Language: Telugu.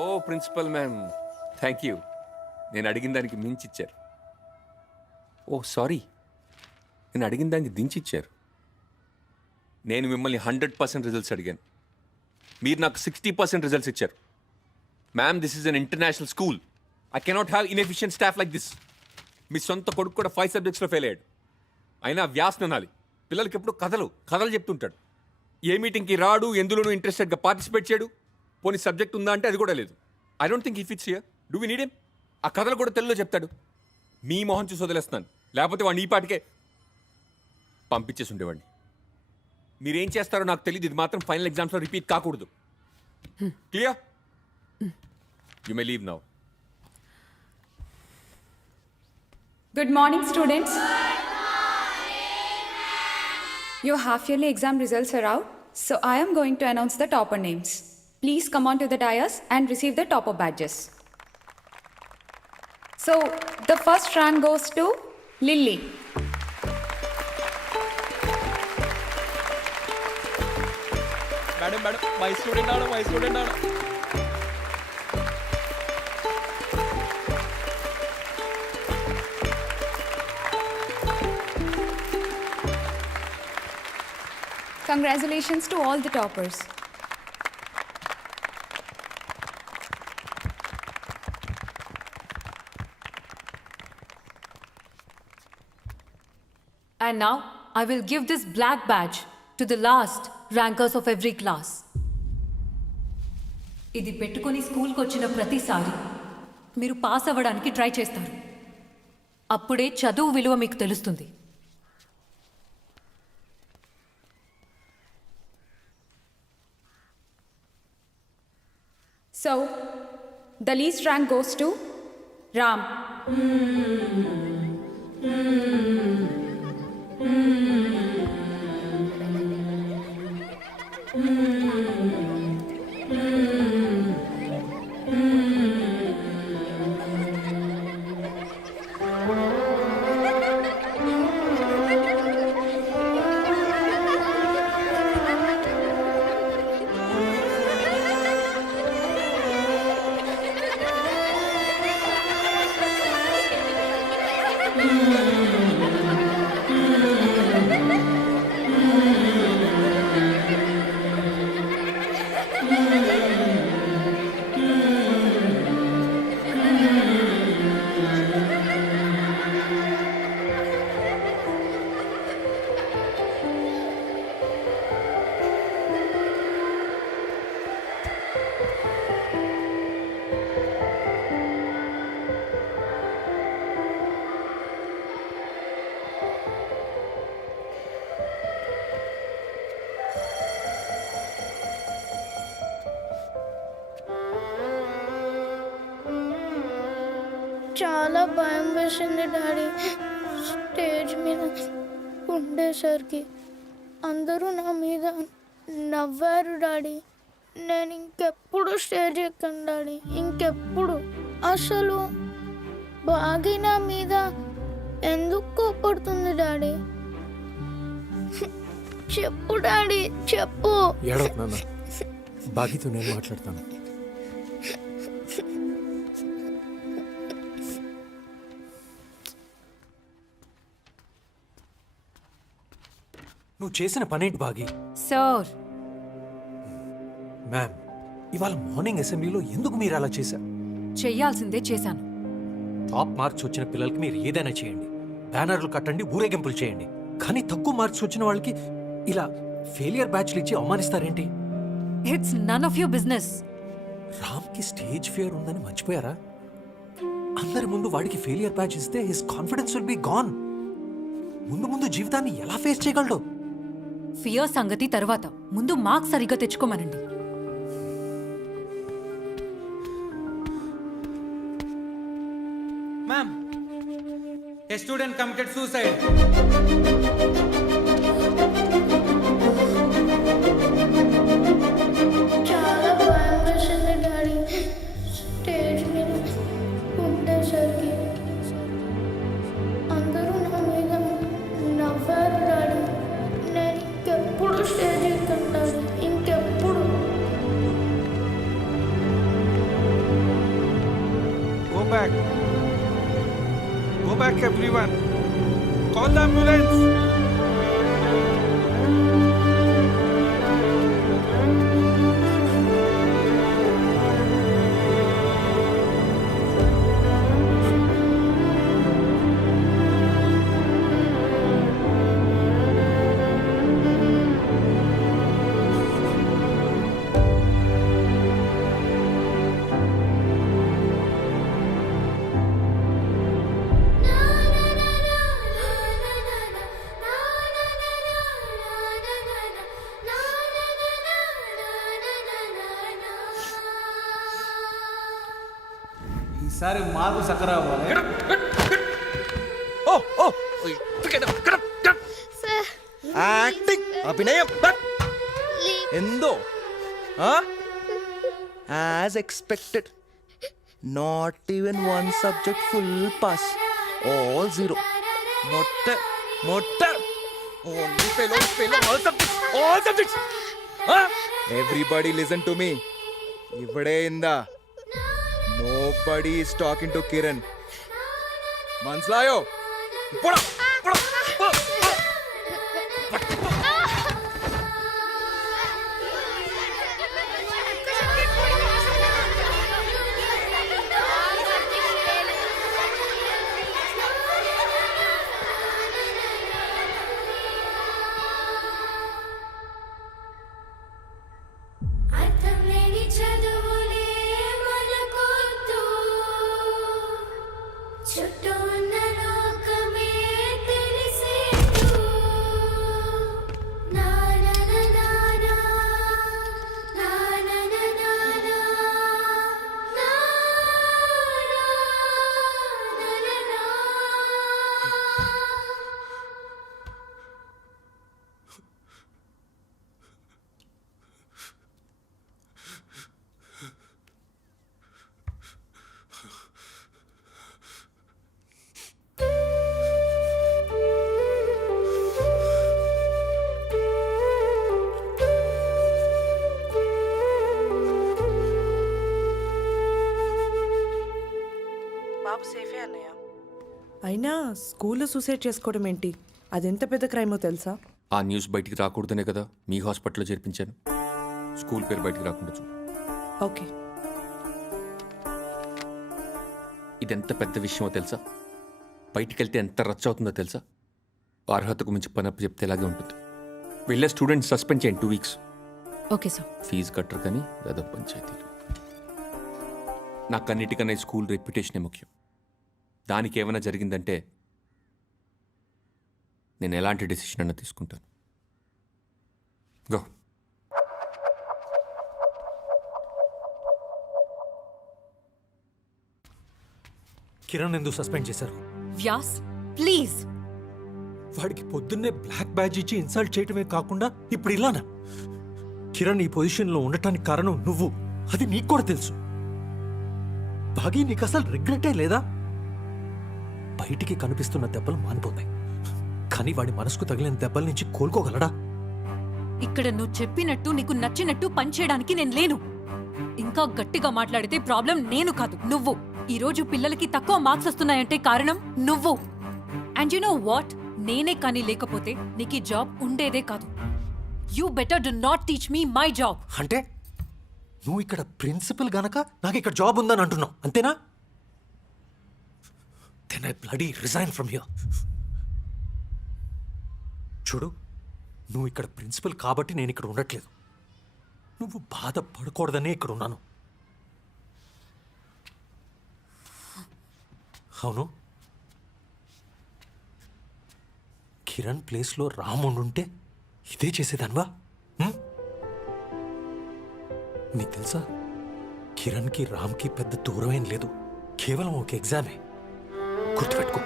Oh principal ma'am, thank you. నేను అడిగిన దానికి మించి ఇచ్చారు. ఓ సారీ, నేను అడిగిన దానికి దించి ఇచ్చారు. నేను మిమ్మల్ని 100% రిజల్ట్స్ అడిగాను, మీరు నాకు 60% రిజల్ట్స్ ఇచ్చారు. Ma'am, this is an international school. I cannot have inefficient staff like this. మీ సొంత కొడుకు కూడా 5 సబ్జెక్ట్స్లో ఫెయిల్ అయ్యాడు. అయినా వ్యాస్ అనాలి. పిల్లలకి ఎప్పుడు కథలు చెప్తుంటాడు. ఏ మీటింగ్కి రాడు, ఎందులోనూ ఇంట్రెస్టెడ్గా పార్టిసిపేట్ చేయడు. పోనీ సబ్జెక్ట్ ఉందా అంటే అది కూడా లేదు. I don't think if it's here. Do we need him? ఆ కథలు కూడా తెలుగులో చెప్తాడు. మీ మొహం చూసి వదిలేస్తున్నాను, లేకపోతే వాడిని ఈ పాటికే పంపించేసి ఉండేవాడిని. మీరేం చేస్తారో నాకు తెలియదు. ఇది మాత్రం ఫైనల్ ఎగ్జామ్స్లో రిపీట్ కాకూడదు. Clear? You may leave now. Good morning, students. Your half-yearly exam results are out, so I am going to announce the topper names. Please come on to the dais and receive the topper badges. So, the first rank goes to Lily. Madam, my student aanu. Congratulations to all the toppers. And now, I will give this black badge to the last rankers of every class. ఇది పెట్టుకొని స్కూల్కి వచ్చిన ప్రతిసారి మీరు పాస్ అవ్వడానికి ట్రై చేస్తారు. అప్పుడే చదువు విలువ మీకు తెలుస్తుంది. So, the least rank goes to Ram. చాలా భయం వేసింది డాడీ. స్టేజ్ మీద ఉండేసరికి అందరూ నా మీద నవ్వారు డాడీ. నేను ఇంకెప్పుడు స్టేజ్ ఎక్కను డాడీ, ఇంకెప్పుడు. అసలు బాగి నా మీద ఎందుకు కోపడుతుంది డాడీ? చెప్పు డాడీ, చెప్పు. ఏడవకు నాన్న, బాగితో నేను మాట్లాడతాను. నువ్వు చేసిన పనేంటి బాగి? సార్, మ్యామ్, ఇవాళ మార్నింగ్ అసెంబ్లీలో ఎందుకు మీరు అలా చేశారు? చెయ్యాల్సిందే చేశాను. టాప్ మార్క్స్ వచ్చిన పిల్లలకి మీరు ఏదైనా చేయండి, బ్యానర్లు కట్టండి, ఊరేగింపులు చేయండి. కానీ తక్కువ మార్క్స్ వచ్చిన వాళ్ళకి ఇలా ఫెయిలియర్ బ్యాచ్లు ఇచ్చి అవమానిస్తారేంటి? It's none of your business. రామ్కి స్టేజ్ ఫియర్ ఉందని మర్చిపోయారా? అందరి ముందు వాడికి ఫెయిలియర్ బ్యాచ్ ఇస్తే his confidence will be gone. ముందు జీవితాన్ని ఎలా ఫేస్ చేయగలడు? ఫియర్ సంగతి తర్వాత, ముందు మార్క్స్ సరిగ్గా తెచ్చుకోమనండి. Ma'am, a student committed suicide. చాలా భయం వేసింది డాడీ. స్టేజ్ మీద ఉండేసరికి అందరూ నా మీద నవ్వారు డాడీ. నేను ఇంకెప్పుడు స్టేజ్ ఎక్కను డాడీ, ఇంకెప్పుడు. back. Go back, everyone. Call the ambulance. ఈసారి మాకు సక్కరా అవ్వాలి. యాక్టింగ్ అభినయం ఎందో as expected not even one subject full pass all zero మొట్ట మొట్ట only fellow fellow all subjects everybody listen to me ఇవిడే ఇందా nobody is talking to Kiran మనసులాయో పోడా పోడా అర్థం లేని చదువులే మనకొద్దు, చుట్టూ ఉన్న లోకమే తెలిసేదు. నా నా నా నా నా, నా నా నా నా నా, నా నా నా నా. బాబు సేఫే అన్నయ్య. అయినా స్కూల్లో సూసైడ్ చేసుకోవడం ఏంటి? అదెంత పెద్ద క్రైమో తెలుసా? ఆ న్యూస్ బయటికి రాకూడదనే కదా మీ హాస్పిటల్లో చేర్పించాను. స్కూల్ పేరు బయటికి రాకుండా చూడు. ఓకే. ఇదెంత పెద్ద విషయమో తెలుసా? బయటికి వెళ్తే ఎంత రచ్చ అవుతుందో తెలుసా? అర్హతకు మించి పని అప్పు చెప్తే ఇలాగే ఉంటుంది. వెళ్ళే స్టూడెంట్ సస్పెండ్ చేయండి 2 weeks. Okay sir. ఫీజు కట్టరు కానీ ఏదో పంచాయతీలు. నాకు అన్నిటికన్నా ఈ స్కూల్ రెప్యుటేషనే ముఖ్యం. దానికి ఏమైనా జరిగిందంటే నేను ఎలాంటి డెసిషన్ అన్నా తీసుకుంటాను. గో. కిరణ్ ఎందుకు సస్పెండ్ చేశారు? వ్యాస్ ప్లీజ్. వాడికి పొద్దున్నే బ్లాక్ బ్యాడ్జ్ ఇచ్చి ఇన్సల్ట్ చేయటమే కాకుండా ఇప్పుడు ఇలానా? కిరణ్ ఈ పొజిషన్లో ఉండటానికి కారణం నువ్వు. అది నీకు కూడా తెలుసు. భాగి, నీకు అసలు రిగ్రెటే లేదా? బయటికి కనిపిస్తున్న దెబ్బలు మానిపోతాయి, కానీ వాడి మనసుకు తగిలిన దెబ్బల నుంచి కోలుకోగలడా? ఇక్కడ నువ్వు చెప్పినట్టు నీకు నచ్చినట్టు పనిచేయడానికి నేను లేను. ఇంకా గట్టిగా మాట్లాడితే ప్రాబ్లం నేను కాదు, నువ్వు. ఈ రోజు పిల్లలకి తక్కువ మార్క్స్ వస్తున్నాయంటే కారణం నువ్వు. అండ్ యు నో వాట్, నేనే కానీ లేకపోతే నీకు ఈ జాబ్ ఉండేదే కాదు. You better do not teach me my job. అంటే నువ్వు ఇక్కడ ప్రిన్సిపల్ గనక నాకు ఇక్కడ జాబ్ ఉందని అంటున్నావు, అంతేనా? Then I bloody resign from here. చూడు, నువ్వు ఇక్కడ ప్రిన్సిపల్ కాబట్టి నేను ఇక్కడ ఉండట్లేదు. నువ్వు బాధపడకూడదనే ఇక్కడ ఉన్నాను. అవును, కిరణ్ ప్లేస్లో రామ్ ఉండుంటే ఇదే చేసేదాన్వా? నీకు తెలుసా, కిరణ్కి రామ్కి పెద్ద దూరం ఏం లేదు, కేవలం ఒక ఎగ్జామే. గుర్తుపెట్టుకో.